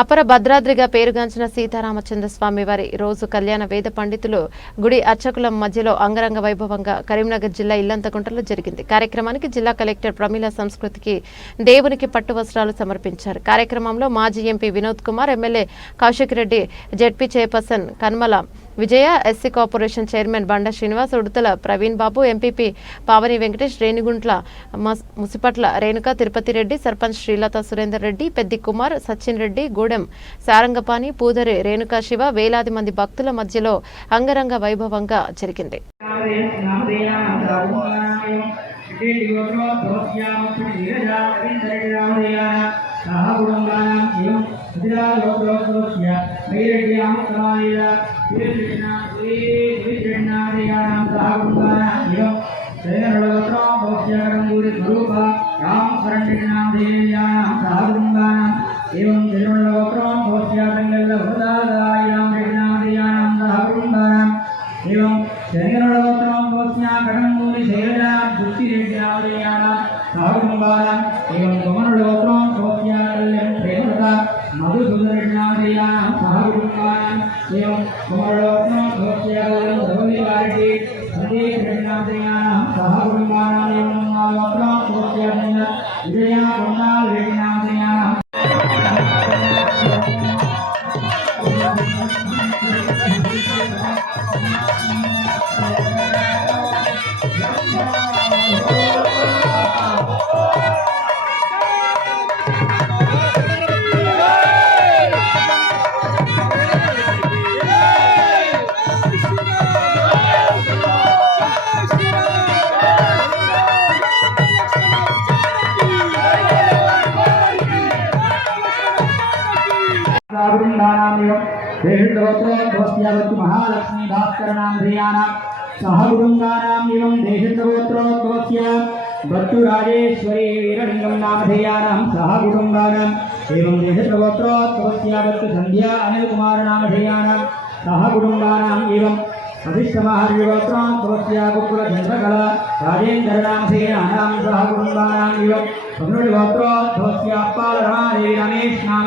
అపర భద్రాద్రిగా పేరుగాంచిన సీతారామచంద్ర స్వామి వారి రోజు కళ్యాణ వేద పండితులు గుడి అర్చకుల మధ్యలో అంగరంగ వైభవంగా కరీంనగర్ జిల్లా ఇల్లంతకుంటలో జరిగింది. కార్యక్రమానికి జిల్లా కలెక్టర్ ప్రమీల సంస్కృతికి దేవునికి పట్టు వస్త్రాలు సమర్పించారు. కార్యక్రమంలో మాజీ MP Vinod Kumar MLA Kaushik Reddy ZP chairperson Kanmala Vijaya SC corporation chairman Banda Srinivas Udutala Praveen Babu MPP Pavani Venkatesh Renigunta Musipatla Renuka Tirupati Reddy sarpanch Srilatha Surender Reddy Peddi Kumar Sachin Reddy Gudem Sarangapani Pudari Renuka Shiva వేలాది మంది భక్తుల మధ్యలో అంగరంగ వైభవంగా జరిగింది. వైరట్యాము సమాయ శ్రీకృష్ణ శ్రీ శ్రీకృష్ణాదిగానం సహకృతానో శైనరుడగోత్రం భోక్ష్యకరం గురి స్వరూప రామ సరణ్యాం దేవ్యానం సహకృతానం ఏవం శైనరుడగోత్రం భోక్ష్యాతంగల్ల హృదాదాయాం కృష్ణాదిగానం సహకృతానం ఏవం శైనరుడగోత్రం భోక్ష్యాకరం గురి శైలజా భుక్తి విజయ ధృతానామివ దేహింద్రవత్రోద్భవస్యావత్తు మహాలక్ష్మీ భాస్కరనాం ధ్రియానాం సహగురుంగానామివం దేహింద్రవత్రోద్భవస్య భక్తురాజేశ్వరీ వీరలింగం నామధేయానాం సహగురుంగానాం. ఏవం దేహింద్రవత్రోద్భవస్య భక్తు సంధ్యా అనిల్ కుమార నామధేయానాం సహగురుంగానాం ఏవం అభిష్టమహార్యగోత్రాంతవస్యాకులచంద్రకళ రాజేంద్రనామసేనానాం సహ కుటుంబానాం ఇవ పన్నుడి గోత్రోద్భవస్యాప్పాలరాణే రమేష్ నామ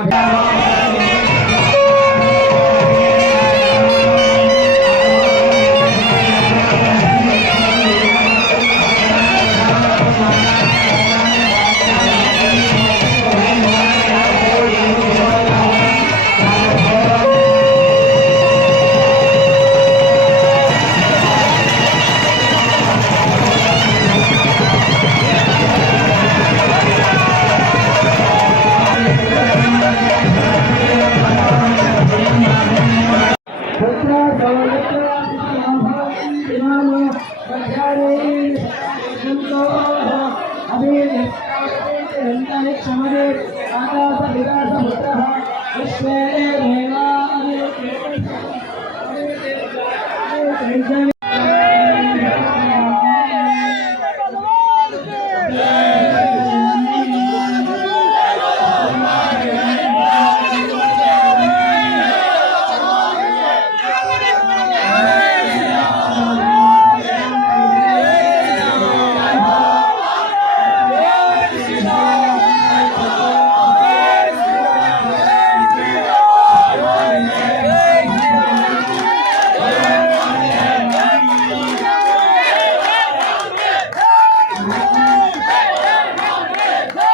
शमदेव आकाश विकास भक्तः विश्वेन देवाय